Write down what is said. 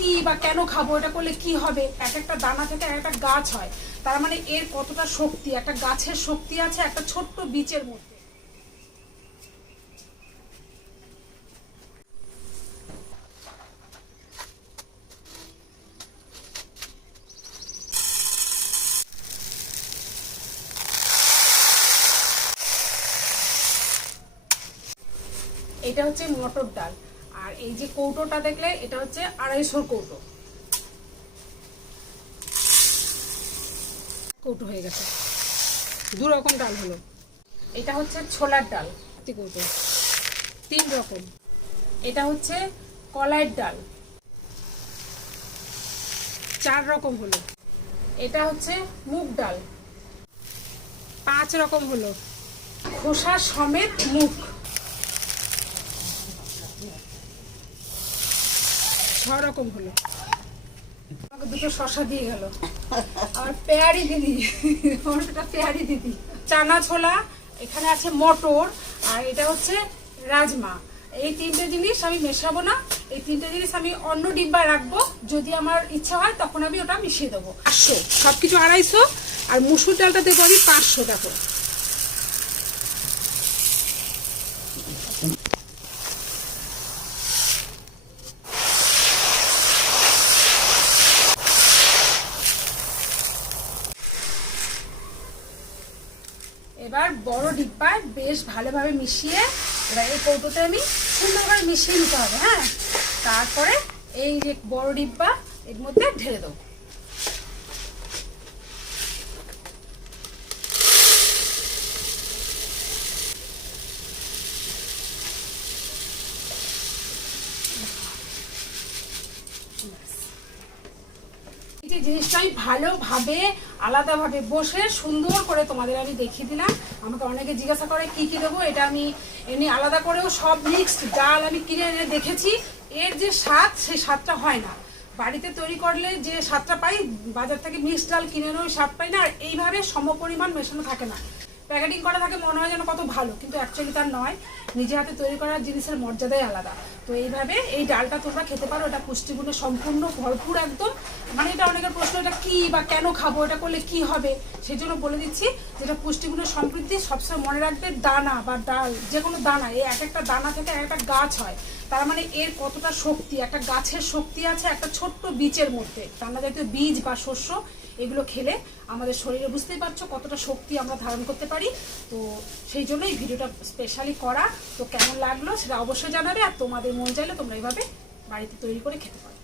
কি বা কেন খাবো, এটা করলে কি হবে, এক একটা দানা থেকে এক একটা গাছ হয়। তার মানে এর কতটা শক্তি, একটা গাছের শক্তি আছে একটা ছোট্ট বীজের মধ্যে। এটা হচ্ছে মটর ডাল, আর এই যে কৌটোটা দেখলে এটা হচ্ছে 250 কৌটো কৌটো হয়ে গেছে। 2 রকম ডাল হলো। এটা হচ্ছে ছোলার ডাল কৌটো, 3 রকম। এটা হচ্ছে কলাইয়ের ডাল, 4 রকম হলো। এটা হচ্ছে মুগ ডাল, 5 রকম হলো। খোসা সমেত মুগ, 6 রকম হলো। আমাকে 2টো শসা দিয়ে গেল, আর পেয়ারি দিদি, ওটা পেয়ারি দিদি। চানা ছোলা, এখানে আছে মটর, আর এটা হচ্ছে রাজমা। এই 3টে জিনিস আমি মেশাবো না, এই 3টে জিনিস আমি অন্য ডিব্বায় রাখবো, যদি আমার ইচ্ছা হয় তখন আমি ওটা মিশিয়ে দেবো। 500, সবকিছু 250, আর মুসুর ডালটা দেবো আমি 500। দেখো এবার বড় ডিব্বায় বেশ ভালোভাবে মিশিয়ে, এবার এই কৌটোতে আমি সুন্দরভাবে মিশিয়ে নিতে হবে। হ্যাঁ, তারপরে এই যে বড় ডিব্বা এর মধ্যে ঢেলে দেবো। এই জিনিসটা আমি ভালোভাবে আলাদাভাবে বসে সুন্দর করে তোমাদের আমি দেখিয়ে দিলাম। আমাকে অনেকে জিজ্ঞাসা করে কি কি দেবো, এটা আমি এমনি আলাদা করেও সব মিক্সড ডাল আমি কিনে এনে দেখেছি, এর যে স্বাদ সেই স্বাদটা হয় না। বাড়িতে তৈরি করলে যে স্বাদটা পাই, বাজার থেকে মিক্সড ডাল কিনে এনে ওই স্বাদ পাই না। আর এইভাবে সমপরিমাণ মেশানো থাকে না, প্যাকেটিং করা থাকে, মনে হয় যেন কত ভালো, কিন্তু অ্যাকচুয়ালি তার নয়। নিজে হাতে তৈরি করা জিনিসের মর্যাদাই আলাদা। তো এইভাবে এই ডালটা তোমরা খেতে পারো, এটা পুষ্টিগুণে সম্পূর্ণ ভরপুর একদম। মানে এটা অনেকের প্রশ্ন, এটা কি বা কেন খাবো, এটা করলে কি হবে, সেই জন্য বলে দিচ্ছি যেটা পুষ্টিগুণের সমৃদ্ধি। সবসময় মনে রাখবে, দানা বা ডাল, যে কোনো দানা, এই এক একটা দানা থেকে এক একটা গাছ হয়। তার মানে এর কতটা শক্তি, একটা গাছের শক্তি আছে একটা ছোট্ট বীজের মধ্যে। দানা জাতীয় বীজ বা শস্য, এগুলো খেলে আমাদের শরীরে বুঝতেই পারছো কতটা শক্তি আমরা ধারণ করতে পারি। তো সেই জন্য এই ভিডিওটা স্পেশালি করা। তো কেমন লাগলো সেটা অবশ্যই জানাবে, আর তোমাদের মন চাইলে তোমরা এইভাবে বাড়িতে তৈরি করে খেতে পারো।